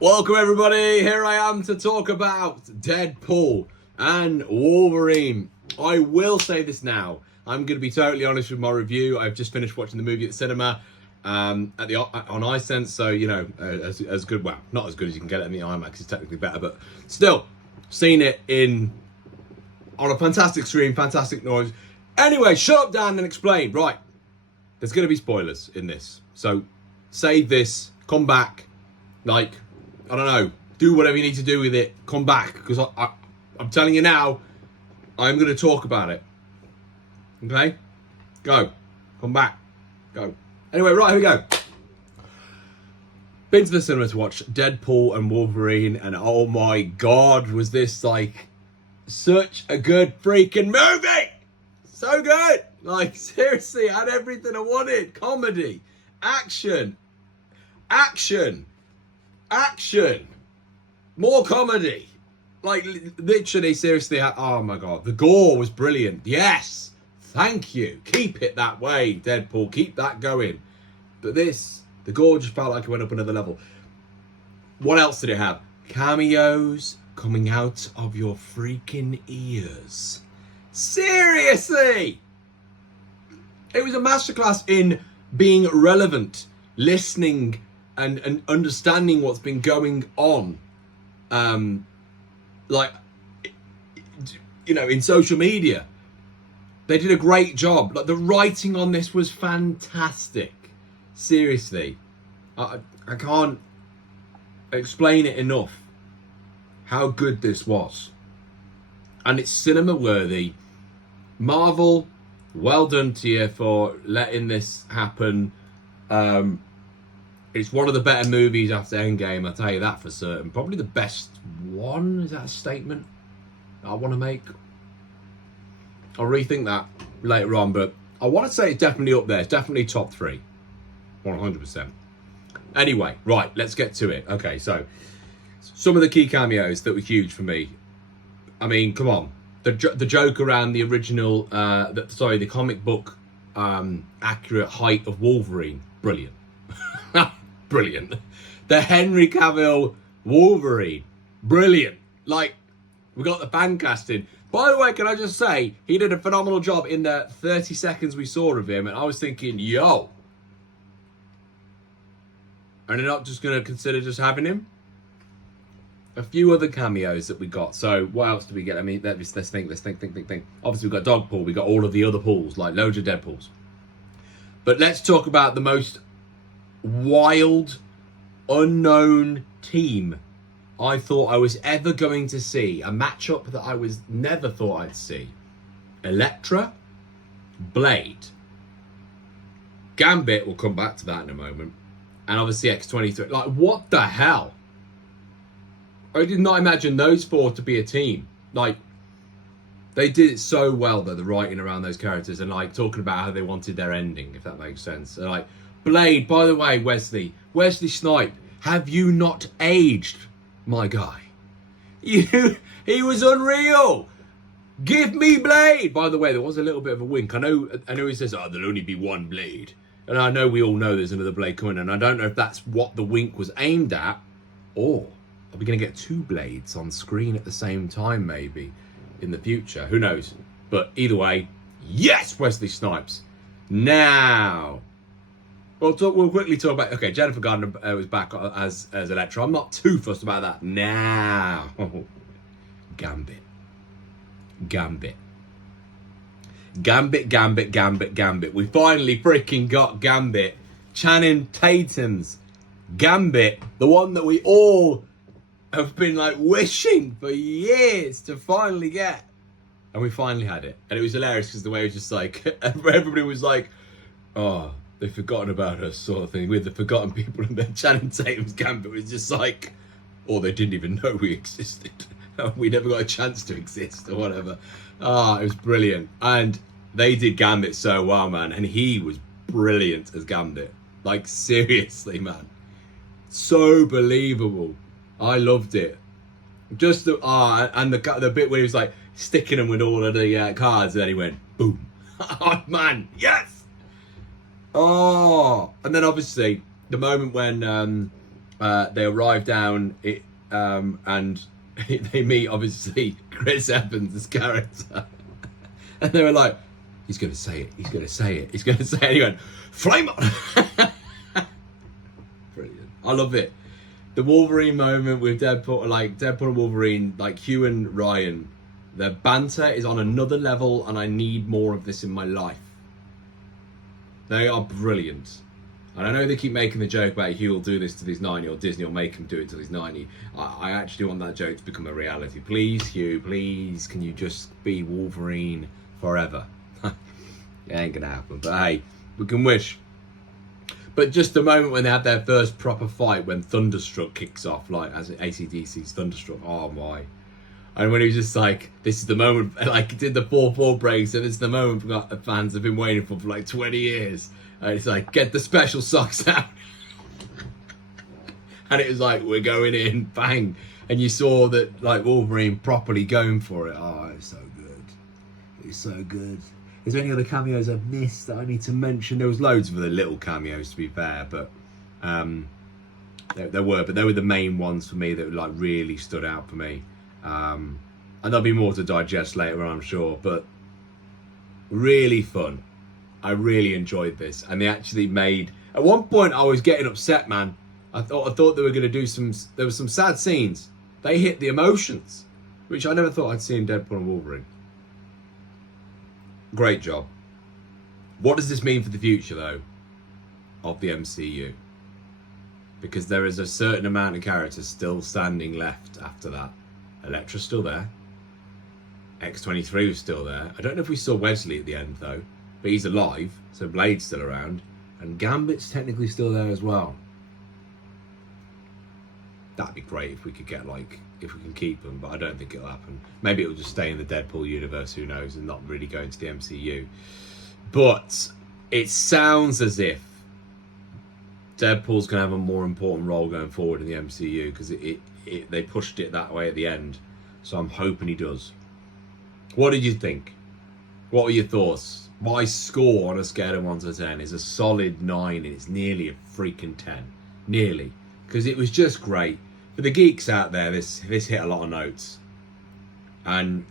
Welcome everybody, here I am to talk about Deadpool and Wolverine. I will say this now, I'm going to be totally honest with my review. I've just finished watching the movie at the cinema on iSense, so you know, as good, well, not as good as you can get it in the IMAX, it's technically better, but still, seen it on a fantastic screen, fantastic noise. Anyway, shut up Dan and explain. Right, there's going to be spoilers in this, so save this, come back, like, I don't know, do whatever you need to do with it, come back, because I'm telling you now, I'm going to talk about it. Okay? Go. Come back. Go. Anyway, right, here we go. Been to the cinema to watch Deadpool and Wolverine, and oh my god, was this like such a good freaking movie! So good! Like, seriously, it had everything I wanted. Comedy, action, more comedy. Like, literally, seriously, oh my god, the gore was brilliant. Yes, thank you. Keep it that way, Deadpool. Keep that going. But this, the gore just felt like it went up another level. What else did it have? Cameos coming out of your freaking ears. Seriously! It was a masterclass in being relevant, listening, and understanding what's been going on, like, you know, in social media. They did a great job. Like, the writing on this was fantastic. Seriously, I can't explain it enough how good this was, and it's cinema worthy. Marvel, well done to you for letting this happen. It's one of the better movies after Endgame, I'll tell you that for certain. Probably the best one. Is that a statement I want to make? I'll rethink that later on, but I want to say it's definitely up there. It's definitely top 3. 100%. Anyway, right, let's get to it. Okay, so some of the key cameos that were huge for me. I mean, come on. The joke around the original, the comic book accurate height of Wolverine. Brilliant. Brilliant. The Henry Cavill Wolverine. Brilliant. Like, we got the fan casting. By the way, can I just say, he did a phenomenal job in the 30 seconds we saw of him, and I was thinking, yo. And they're not just going to consider just having him? A few other cameos that we got. So, what else did we get? I mean, let's think. Obviously, we got Dogpool. We got all of the other pools, like loads of Deadpools. But let's talk about the most wild, unknown team I thought I was ever going to see. A matchup that I was never thought I'd see. Elektra, Blade, Gambit, we'll come back to that in a moment, and obviously X-23. Like, what the hell? I did not imagine those 4 to be a team. Like, they did it so well, though, the writing around those characters, and like talking about how they wanted their ending, if that makes sense. And, like, Blade, by the way, Wesley Snipes, have you not aged, my guy? He was unreal. Give me Blade. By the way, there was a little bit of a wink. I know he says, oh, there'll only be one Blade. And I know we all know there's another Blade coming, and I don't know if that's what the wink was aimed at, or are we going to get 2 Blades on screen at the same time, maybe, in the future? Who knows? But either way, yes, Wesley Snipes. Now, we'll quickly talk about, okay, Jennifer Garner was back as Elektra. I'm not too fussed about that. Now, Gambit. We finally freaking got Gambit. Channing Tatum's Gambit. The one that we all have been like wishing for years to finally get. And we finally had it. And it was hilarious because the way it was just like, everybody was like, oh, they've forgotten about us, sort of thing. With the forgotten people, and then Channing Tatum's Gambit was just like, or they didn't even know we existed. We never got a chance to exist or whatever. It was brilliant. And they did Gambit so well, man. And he was brilliant as Gambit. Like, seriously, man. So believable. I loved it. Just the bit where he was like sticking them with all of the cards, and then he went boom. Oh man, yes. Oh, and then obviously the moment when They arrive down and they meet, obviously, Chris Evans' character. And they were like, he's going to say it, he's going to say it, he's going to say it. And he went, flame on! Brilliant. I love it. The Wolverine moment with Deadpool, like Deadpool and Wolverine, like Hugh and Ryan, their banter is on another level, and I need more of this in my life. They are brilliant. And I know they keep making the joke about Hugh will do this till he's 90, or Disney will make him do it till he's 90. I actually want that joke to become a reality. Please, Hugh, please, can you just be Wolverine forever? It ain't gonna happen, but hey, we can wish. But just the moment when they had their first proper fight, when Thunderstruck kicks off, like as AC/DC's Thunderstruck, oh my. And when he was just like, this is the moment, like did the 4-4 break, so this is the moment that fans have been waiting for like 20 years. And it's like, get the special socks out. And it was like, we're going in, bang. And you saw that like Wolverine properly going for it. Oh, it's so good. It's so good. Is there any other cameos I've missed that I need to mention? There was loads of other little cameos, to be fair, but there were the main ones for me that like really stood out for me. And there'll be more to digest later on, I'm sure, but really fun. I really enjoyed this, and they actually made. At one point, I was getting upset, man. I thought they were going to do some. There were some sad scenes. They hit the emotions, which I never thought I'd see in Deadpool and Wolverine. Great job. What does this mean for the future, though, of the MCU? Because there is a certain amount of characters still standing left after that. Elektra's still there. X-23 was still there. I don't know if we saw Wesley at the end, though. But he's alive, so Blade's still around. And Gambit's technically still there as well. That'd be great if we could get, like, if we can keep them, but I don't think it'll happen. Maybe it'll just stay in the Deadpool universe, who knows, and not really go into the MCU. But it sounds as if Deadpool's going to have a more important role going forward in the MCU, because they pushed it that way at the end. So I'm hoping he does. What did you think? What were your thoughts? My score on a scale of 1 to 10 is a solid 9, and it's nearly a freaking 10. Nearly. Because it was just great. For the geeks out there, this hit a lot of notes. And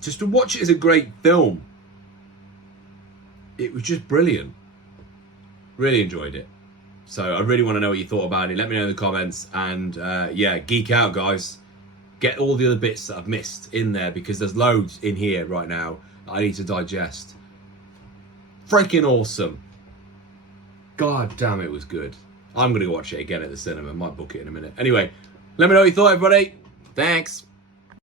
just to watch it as a great film, it was just brilliant. Really enjoyed it. So I really want to know what you thought about it. Let me know in the comments. And yeah, geek out, guys. Get all the other bits that I've missed in there, because there's loads in here right now that I need to digest. Freaking awesome. God damn, it was good. I'm going to watch it again at the cinema. Might book it in a minute. Anyway, let me know what you thought, everybody. Thanks.